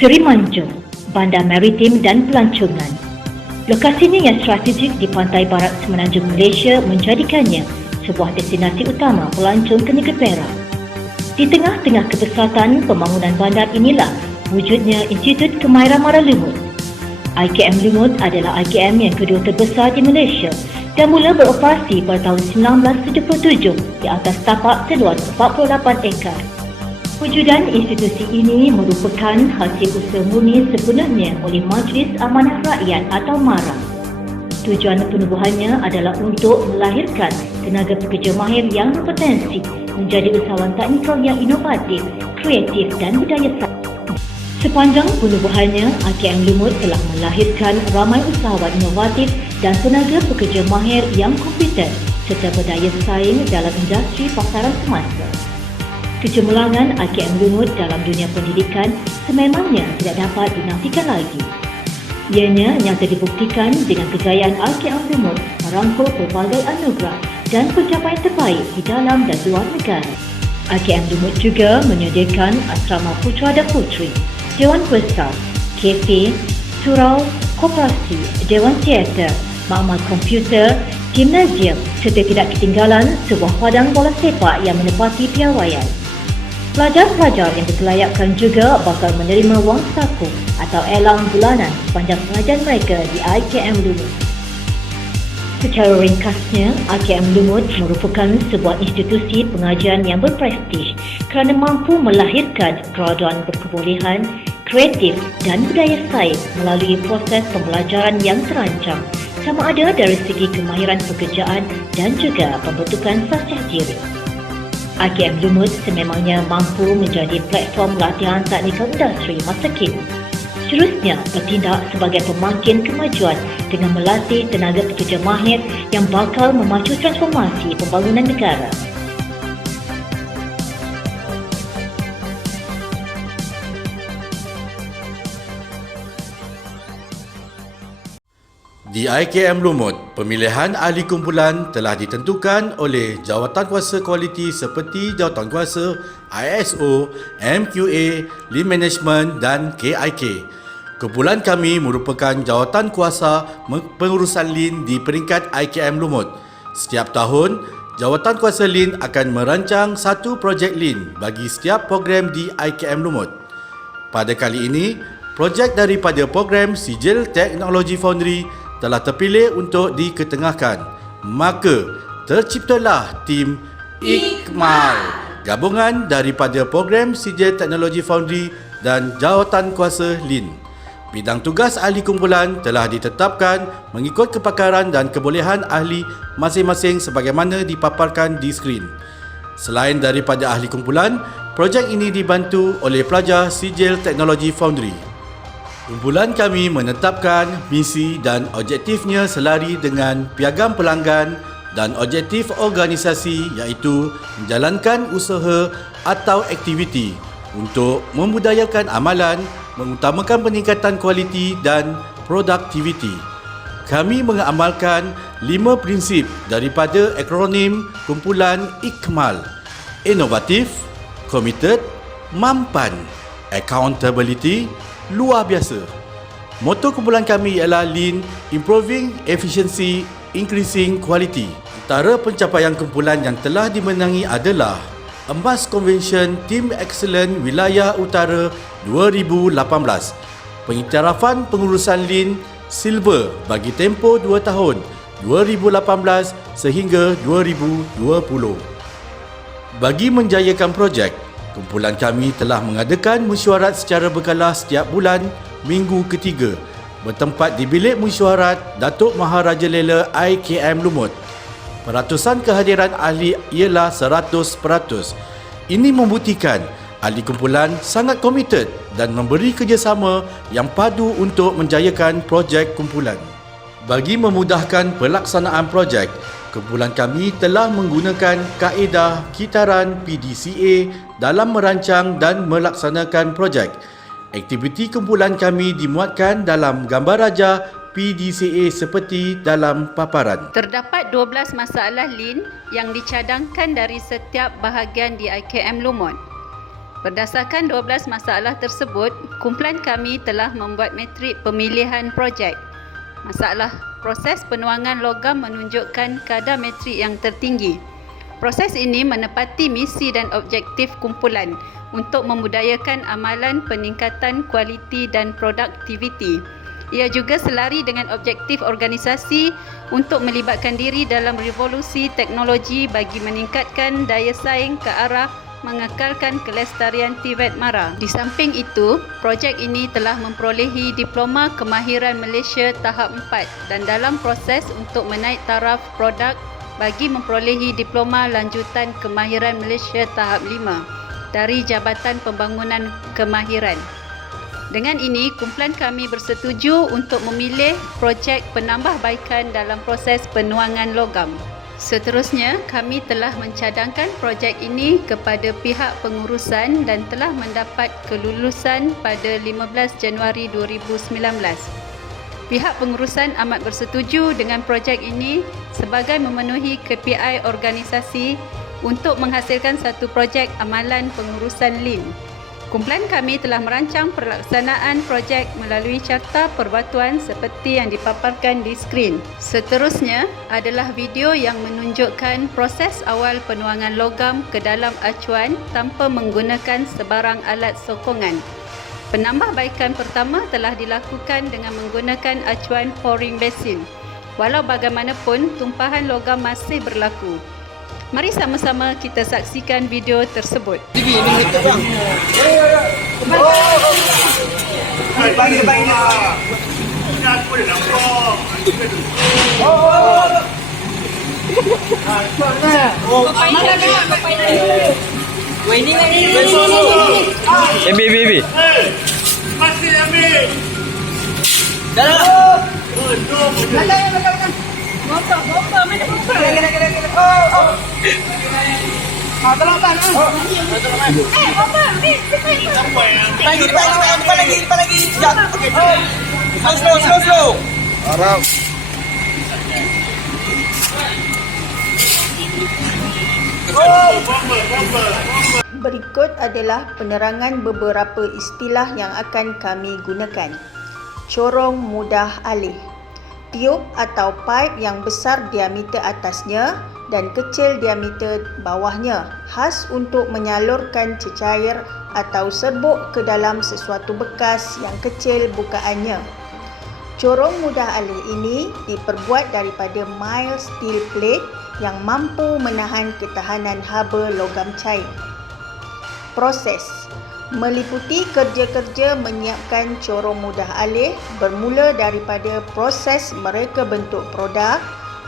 Seri Manjung, Bandar Maritim dan Pelancongan. Lokasinya yang strategik di pantai barat semenanjung Malaysia menjadikannya sebuah destinasi utama pelancong ke negeri Perak. Di tengah-tengah kepesatan pembangunan bandar inilah wujudnya Institut Kemahiran Mara Lumut. IKM Lumut adalah IKM yang kedua terbesar di Malaysia dan mula beroperasi pada tahun 1977 di atas tapak seluas 48 ekar. Wujudan institusi ini merupakan hasil usaha murni sepenuhnya oleh Majlis Amanah Rakyat atau MARA. Tujuan penubuhannya adalah untuk melahirkan tenaga pekerja mahir yang berpotensi menjadi usahawan teknikal yang inovatif, kreatif dan berdaya saing. Sepanjang penubuhannya, IKM Lumut telah melahirkan ramai usahawan inovatif dan tenaga pekerja mahir yang kompeten serta berdaya saing dalam industri pasaran semasa. Kecemerlangan IKM Lumut dalam dunia pendidikan sememangnya tidak dapat dinafikan lagi. Ianya nyata dibuktikan dengan kejayaan IKM Lumut merangkul pelbagai anugerah dan pencapaian terbaik di dalam dan luar negara. IKM Lumut juga menyediakan asrama putra dan puteri, Dewan Besar, kafe, surau, koperasi, Dewan Teater, makmal komputer, gimnasium serta tidak ketinggalan sebuah padang bola sepak yang menepati piawaian. Pelajar-pelajar yang berkelayakan juga bakal menerima wang saku atau elang bulanan sepanjang pengajian mereka di IKM Lumut. Secara ringkasnya, IKM Lumut merupakan sebuah institusi pengajian yang berprestij kerana mampu melahirkan graduan berkebolehan, kreatif dan berdaya saing melalui proses pembelajaran yang terancang, sama ada dari segi kemahiran pekerjaan dan juga pembentukan sasiah diri. IKM Lumut sememangnya mampu menjadi platform latihan teknikal industri masa kini. Seterusnya bertindak sebagai pemangkin kemajuan dengan melatih tenaga pekerja mahir yang bakal memacu transformasi pembangunan negara. Di IKM Lumut, pemilihan ahli kumpulan telah ditentukan oleh Jawatankuasa Kualiti seperti Jawatankuasa ISO, MQA, Lean Management dan KIK. Kumpulan kami merupakan jawatankuasa pengurusan Lean di peringkat IKM Lumut. Setiap tahun, Jawatankuasa Lean akan merancang satu projek Lean bagi setiap program di IKM Lumut. Pada kali ini, projek daripada program Sijil Teknologi Foundry telah terpilih untuk diketengahkan. Maka, terciptalah tim Ikmal, gabungan daripada program Sijil Teknologi Foundry dan Jawatankuasa Lean. Bidang tugas ahli kumpulan telah ditetapkan mengikut kepakaran dan kebolehan ahli masing-masing sebagaimana dipaparkan di skrin. Selain daripada ahli kumpulan, projek ini dibantu oleh pelajar Sijil Teknologi Foundry. Kumpulan kami menetapkan misi dan objektifnya selari dengan piagam pelanggan dan objektif organisasi iaitu menjalankan usaha atau aktiviti untuk membudayakan amalan, mengutamakan peningkatan kualiti dan produktiviti. Kami mengamalkan 5 prinsip daripada akronim kumpulan Ikmal: inovatif, committed, mampan, accountability, luar biasa. Moto kumpulan kami ialah Lean, Improving Efficiency, Increasing Quality. Antara pencapaian kumpulan yang telah dimenangi adalah Emas Convention Team Excellent Wilayah Utara 2018, Pengiktirafan Pengurusan Lean Silver bagi tempoh 2 tahun 2018 sehingga 2020. Bagi menjayakan projek, kumpulan kami telah mengadakan mesyuarat secara berkala setiap bulan minggu ketiga bertempat di Bilik Mesyuarat Datuk Maharaja Lela IKM Lumut. Peratusan kehadiran ahli ialah 100%. Ini membuktikan ahli kumpulan sangat komited dan memberi kerjasama yang padu untuk menjayakan projek kumpulan. Bagi memudahkan pelaksanaan projek, kumpulan kami telah menggunakan kaedah kitaran PDCA dalam merancang dan melaksanakan projek. Aktiviti kumpulan kami dimuatkan dalam gambar raja PDCA seperti dalam paparan. Terdapat 12 masalah Lean yang dicadangkan dari setiap bahagian di IKM Lumut. Berdasarkan 12 masalah tersebut, kumpulan kami telah membuat matrik pemilihan projek. Masalah proses penuangan logam menunjukkan kadar matrik yang tertinggi. Proses ini menepati misi dan objektif kumpulan untuk memudayakan amalan peningkatan kualiti dan produktiviti. Ia juga selari dengan objektif organisasi untuk melibatkan diri dalam revolusi teknologi bagi meningkatkan daya saing ke arah mengekalkan kelestarian Tibet Mara. Di samping itu, projek ini telah memperolehi Diploma Kemahiran Malaysia tahap 4 dan dalam proses untuk menaik taraf produk bagi memperolehi Diploma Lanjutan Kemahiran Malaysia tahap 5 dari Jabatan Pembangunan Kemahiran. Dengan ini, kumpulan kami bersetuju untuk memilih projek penambahbaikan dalam proses penuangan logam. Seterusnya, kami telah mencadangkan projek ini kepada pihak pengurusan dan telah mendapat kelulusan pada 15 Januari 2019. Pihak pengurusan amat bersetuju dengan projek ini sebagai memenuhi KPI organisasi untuk menghasilkan satu projek amalan pengurusan LIN. Kumpulan kami telah merancang pelaksanaan projek melalui carta perbatuan seperti yang dipaparkan di skrin. Seterusnya adalah video yang menunjukkan proses awal penuangan logam ke dalam acuan tanpa menggunakan sebarang alat sokongan. Penambahbaikan pertama telah dilakukan dengan menggunakan acuan pouring basin. Walau bagaimanapun, tumpahan logam masih berlaku. Mari sama-sama kita saksikan video tersebut. Ambil. Masih ambil. Dah. Bomba, mana bomba? Tolong bang. Bomba, ni. Sampai nanti. Depan lagi. Sekejap. Okey. Slow. Harap. Bomba. Berikut adalah penerangan beberapa istilah yang akan kami gunakan. Corong mudah alih. Tiub atau pipe yang besar diameter atasnya dan kecil diameter bawahnya, khas untuk menyalurkan cecair atau serbuk ke dalam sesuatu bekas yang kecil bukaannya. Corong mudah alih ini diperbuat daripada mild steel plate yang mampu menahan ketahanan haba logam cair. Proses meliputi kerja-kerja menyiapkan corong mudah alih bermula daripada proses mereka bentuk produk,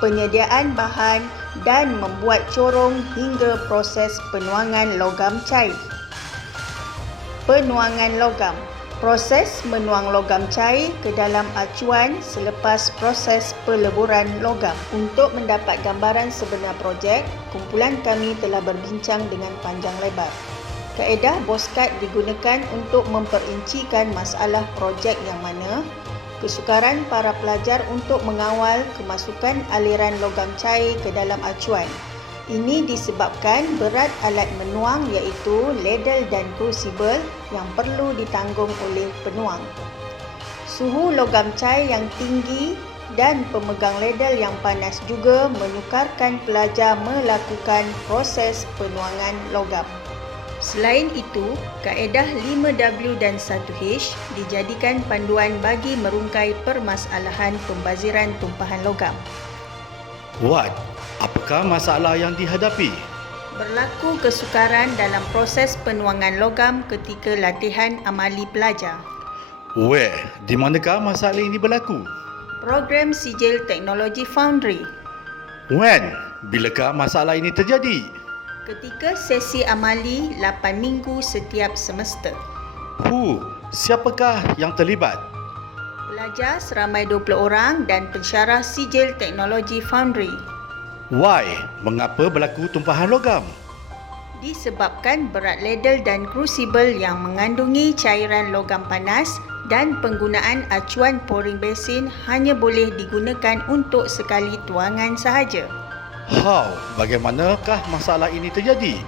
penyediaan bahan dan membuat corong hingga proses penuangan logam cair. Penuangan logam. Proses menuang logam cair ke dalam acuan selepas proses peleburan logam. Untuk mendapat gambaran sebenar projek, kumpulan kami telah berbincang dengan panjang lebar. Kaedah Boscat digunakan untuk memperincikan masalah projek yang mana kesukaran para pelajar untuk mengawal kemasukan aliran logam cair ke dalam acuan. Ini disebabkan berat alat menuang iaitu ladle dan crucible yang perlu ditanggung oleh penuang. Suhu logam cair yang tinggi dan pemegang ladle yang panas juga menyukarkan pelajar melakukan proses penuangan logam. Selain itu, kaedah 5W dan 1H dijadikan panduan bagi merungkai permasalahan pembaziran tumpahan logam. What? Apakah masalah yang dihadapi? Berlaku kesukaran dalam proses penuangan logam ketika latihan amali pelajar. Where? Di manakah masalah ini berlaku? Program Sijil Teknologi Foundry. When? Bilakah masalah ini terjadi? Ketika sesi amali 8 minggu setiap semester. Siapakah yang terlibat? Pelajar seramai 20 orang dan pensyarah Sijil Teknologi Foundry. Why? Mengapa berlaku tumpahan logam? Disebabkan berat ladle dan crucible yang mengandungi cairan logam panas dan penggunaan acuan pouring basin hanya boleh digunakan untuk sekali tuangan sahaja. How? Bagaimanakah masalah ini terjadi?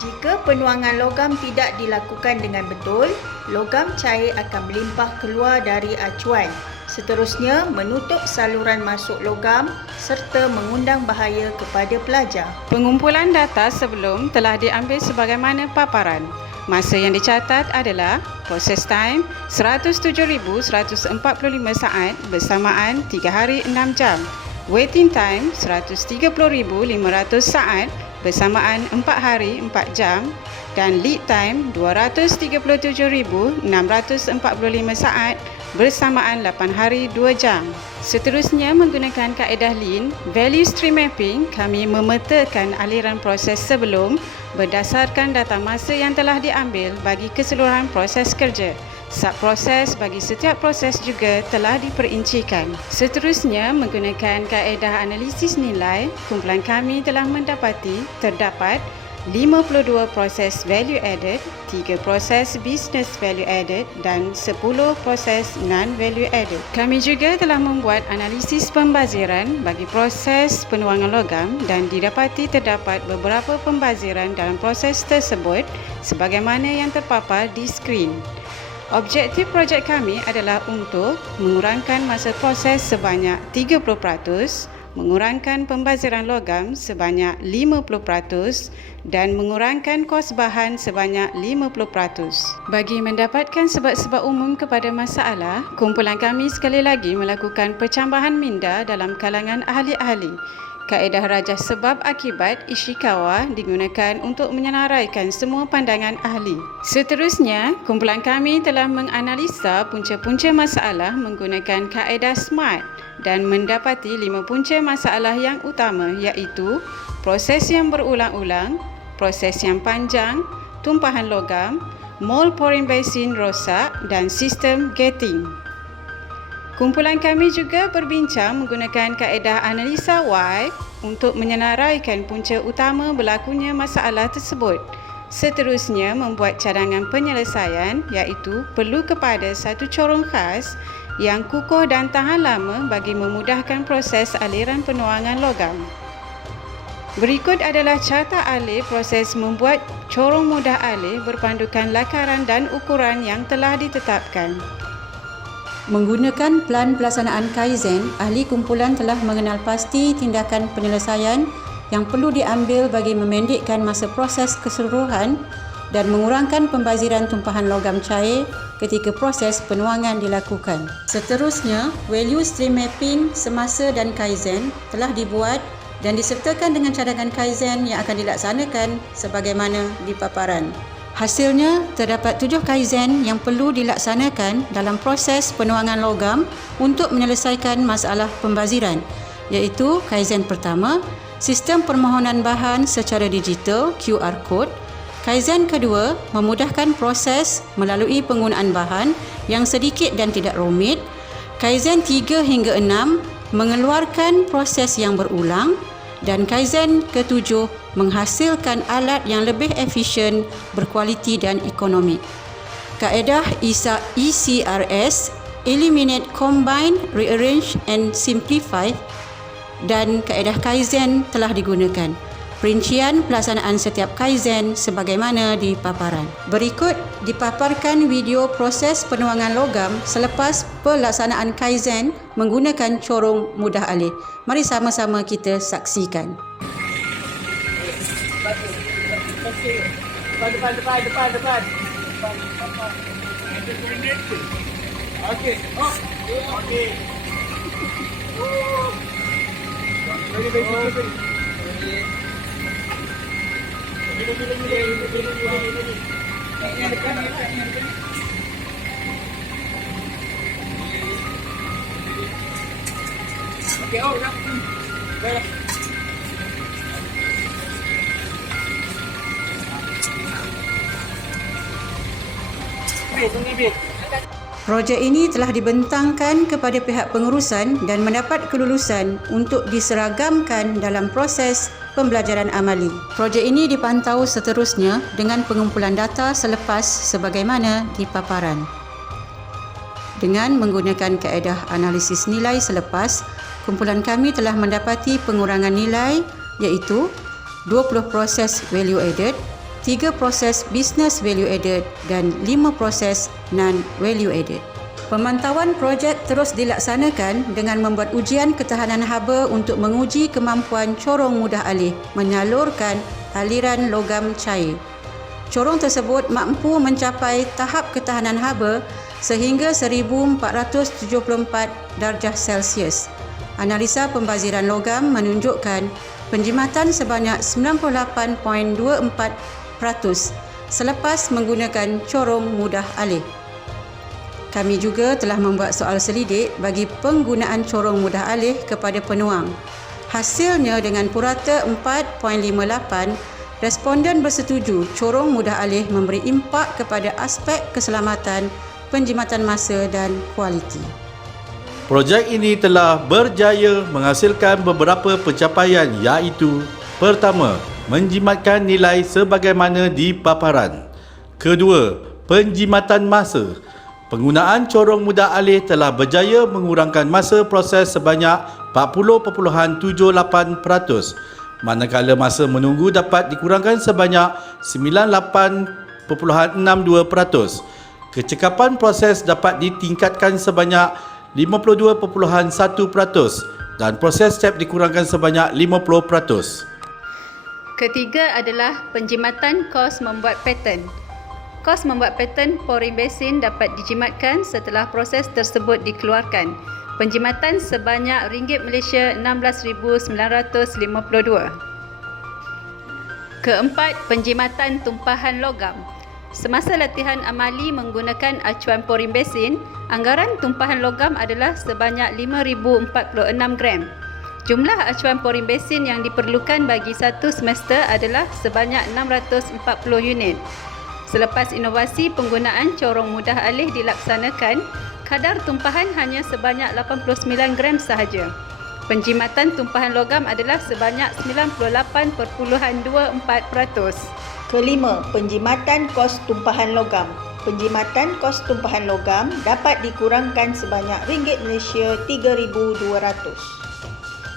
Jika penuangan logam tidak dilakukan dengan betul, logam cair akan melimpah keluar dari acuan. Seterusnya, menutup saluran masuk logam serta mengundang bahaya kepada pelajar. Pengumpulan data sebelum telah diambil sebagaimana paparan. Masa yang dicatat adalah process time 107,145 saat bersamaan 3 hari 6 jam. Waiting time 130,500 saat bersamaan 4 hari 4 jam dan lead time 237,645 saat bersamaan 8 hari 2 jam. Seterusnya, menggunakan kaedah Lean Value Stream Mapping, kami memetakan aliran proses sebelum berdasarkan data masa yang telah diambil bagi keseluruhan proses kerja. Subproses bagi setiap proses juga telah diperincikan. Seterusnya, menggunakan kaedah analisis nilai, kumpulan kami telah mendapati terdapat 52 proses value added, 3 proses business value added dan 10 proses non-value added. Kami juga telah membuat analisis pembaziran bagi proses penuangan logam dan didapati terdapat beberapa pembaziran dalam proses tersebut sebagaimana yang terpapar di skrin. Objektif projek kami adalah untuk mengurangkan masa proses sebanyak 30%, mengurangkan pembaziran logam sebanyak 50% dan mengurangkan kos bahan sebanyak 50%. Bagi mendapatkan sebab-sebab umum kepada masalah, kumpulan kami sekali lagi melakukan percambahan minda dalam kalangan ahli-ahli. Kaedah rajah sebab akibat Ishikawa digunakan untuk menyenaraikan semua pandangan ahli. Seterusnya, kumpulan kami telah menganalisa punca-punca masalah menggunakan kaedah SMART dan mendapati 5 punca masalah yang utama iaitu proses yang berulang-ulang, proses yang panjang, tumpahan logam, mold pouring basin rosak dan sistem gating. Kumpulan kami juga berbincang menggunakan kaedah analisa Y untuk menyenaraikan punca utama berlakunya masalah tersebut. Seterusnya, membuat cadangan penyelesaian iaitu perlu kepada satu corong khas yang kukuh dan tahan lama bagi memudahkan proses aliran penuangan logam. Berikut adalah carta alih proses membuat corong mudah alih berpandukan lakaran dan ukuran yang telah ditetapkan. Menggunakan plan pelaksanaan Kaizen, ahli kumpulan telah mengenal pasti tindakan penyelesaian yang perlu diambil bagi memendekkan masa proses keseluruhan dan mengurangkan pembaziran tumpahan logam cair ketika proses penuangan dilakukan. Seterusnya, value stream mapping semasa dan Kaizen telah dibuat dan disertakan dengan cadangan Kaizen yang akan dilaksanakan sebagaimana di paparan. Hasilnya, terdapat 7 Kaizen yang perlu dilaksanakan dalam proses penuangan logam untuk menyelesaikan masalah pembaziran, iaitu Kaizen pertama, sistem permohonan bahan secara digital QR code. Kaizen kedua, memudahkan proses melalui penggunaan bahan yang sedikit dan tidak rumit. Kaizen 3 hingga 6, mengeluarkan proses yang berulang. Dan Kaizen ketujuh, menghasilkan alat yang lebih efisien, berkualiti dan ekonomik. Kaedah ECRS, Eliminate, Combine, Rearrange and Simplify dan kaedah Kaizen telah digunakan. Perincian pelaksanaan setiap Kaizen sebagaimana di paparan. Berikut dipaparkan video proses penuangan logam selepas pelaksanaan Kaizen menggunakan corong mudah alih. Mari sama-sama kita saksikan. Depan. Okey. Oh. Okey. Ready. Okay, oh, dah. Dah. Projek ini telah dibentangkan kepada pihak pengurusan dan mendapat kelulusan untuk diseragamkan dalam proses pembelajaran amali. Projek ini dipantau seterusnya dengan pengumpulan data selepas sebagaimana di paparan. Dengan menggunakan kaedah analisis nilai selepas, kumpulan kami telah mendapati pengurangan nilai iaitu 20 proses value added, 3 proses business value added dan 5 proses non-value added. Pemantauan projek terus dilaksanakan dengan membuat ujian ketahanan haba untuk menguji kemampuan corong mudah alih menyalurkan aliran logam cair. Corong tersebut mampu mencapai tahap ketahanan haba sehingga 1474 darjah Celsius. Analisa pembaziran logam menunjukkan penjimatan sebanyak 98.24% selepas menggunakan corong mudah alih. Kami juga telah membuat soal selidik bagi penggunaan corong mudah alih kepada penuang. Hasilnya dengan purata 4.58, responden bersetuju corong mudah alih memberi impak kepada aspek keselamatan, penjimatan masa dan kualiti. Projek ini telah berjaya menghasilkan beberapa pencapaian iaitu: pertama, menjimatkan nilai sebagaimana di paparan. Kedua, penjimatan masa. Penggunaan corong mudah alih telah berjaya mengurangkan masa proses sebanyak 40.78%, manakala masa menunggu dapat dikurangkan sebanyak 98.62%. Kecekapan proses dapat ditingkatkan sebanyak 52.1% dan proses step dikurangkan sebanyak 50%. Ketiga adalah penjimatan kos membuat pattern. Kos membuat pattern pouring basin dapat dijimatkan setelah proses tersebut dikeluarkan. Penjimatan sebanyak ringgit Malaysia 16,952. Keempat, penjimatan tumpahan logam. Semasa latihan amali menggunakan acuan pouring basin, anggaran tumpahan logam adalah sebanyak 5,046 gram. Jumlah acuan pouring basin yang diperlukan bagi satu semester adalah sebanyak 640 unit. Selepas inovasi penggunaan corong mudah alih dilaksanakan, kadar tumpahan hanya sebanyak 89 gram sahaja. Penjimatan tumpahan logam adalah sebanyak 98.24%. Kelima, penjimatan kos tumpahan logam. Penjimatan kos tumpahan logam dapat dikurangkan sebanyak ringgit Malaysia 3,200.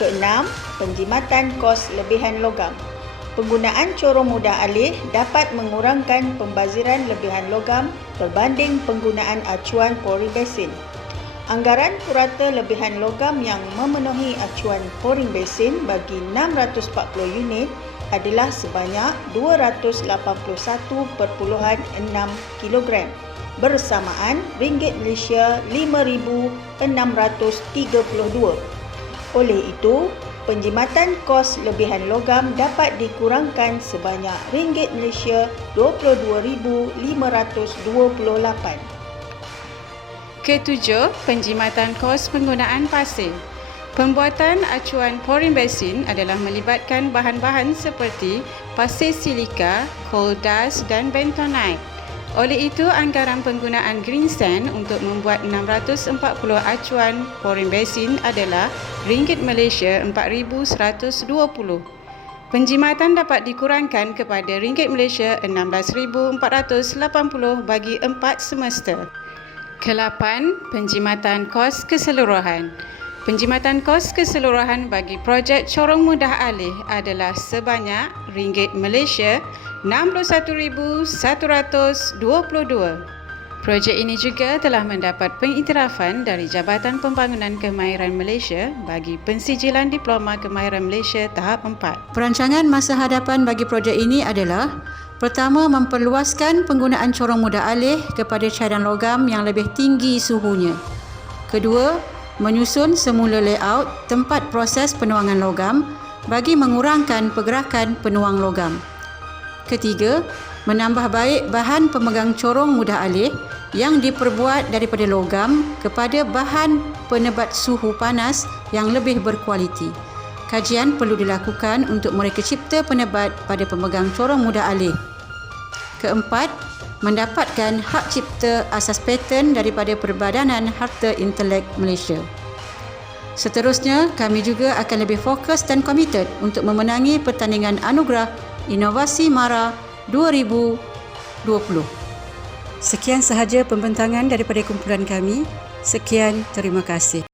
Keenam, penjimatan kos lebihan logam. Penggunaan corong mudah alih dapat mengurangkan pembaziran lebihan logam berbanding penggunaan acuan pouring basin. Anggaran purata lebihan logam yang memenuhi acuan pouring basin bagi 640 unit adalah sebanyak 281.6 kilogram bersamaan ringgit Malaysia 5,632. Oleh itu, penjimatan kos lebihan logam dapat dikurangkan sebanyak ringgit Malaysia 22,528. Ketujuh, penjimatan kos penggunaan pasir. Pembuatan acuan pouring basin adalah melibatkan bahan-bahan seperti pasir silika, coal dust dan bentonite. Oleh itu, anggaran penggunaan green sand untuk membuat 640 acuan pouring basin adalah ringgit Malaysia 4,120. Penjimatan dapat dikurangkan kepada ringgit Malaysia 16,480 bagi 4 semester. Kelapan, penjimatan kos keseluruhan. Penjimatan kos keseluruhan bagi projek corong mudah alih adalah sebanyak ringgit Malaysia 61,122. Projek ini juga telah mendapat pengiktirafan dari Jabatan Pembangunan Kemahiran Malaysia bagi pensijilan Diploma Kemahiran Malaysia tahap 4. Perancangan masa hadapan bagi projek ini adalah: pertama, memperluaskan penggunaan corong mudah alih kepada cairan logam yang lebih tinggi suhunya. Kedua, menyusun semula layout tempat proses penuangan logam bagi mengurangkan pergerakan penuang logam. Ketiga, menambah baik bahan pemegang corong mudah alih yang diperbuat daripada logam kepada bahan penebat suhu panas yang lebih berkualiti. Kajian perlu dilakukan untuk mereka cipta penebat pada pemegang corong mudah alih. Keempat, mendapatkan hak cipta asas paten daripada Perbadanan Harta Intelek Malaysia. Seterusnya, kami juga akan lebih fokus dan komited untuk memenangi pertandingan anugerah Inovasi MARA 2020. Sekian sahaja pembentangan daripada kumpulan kami. Sekian, terima kasih.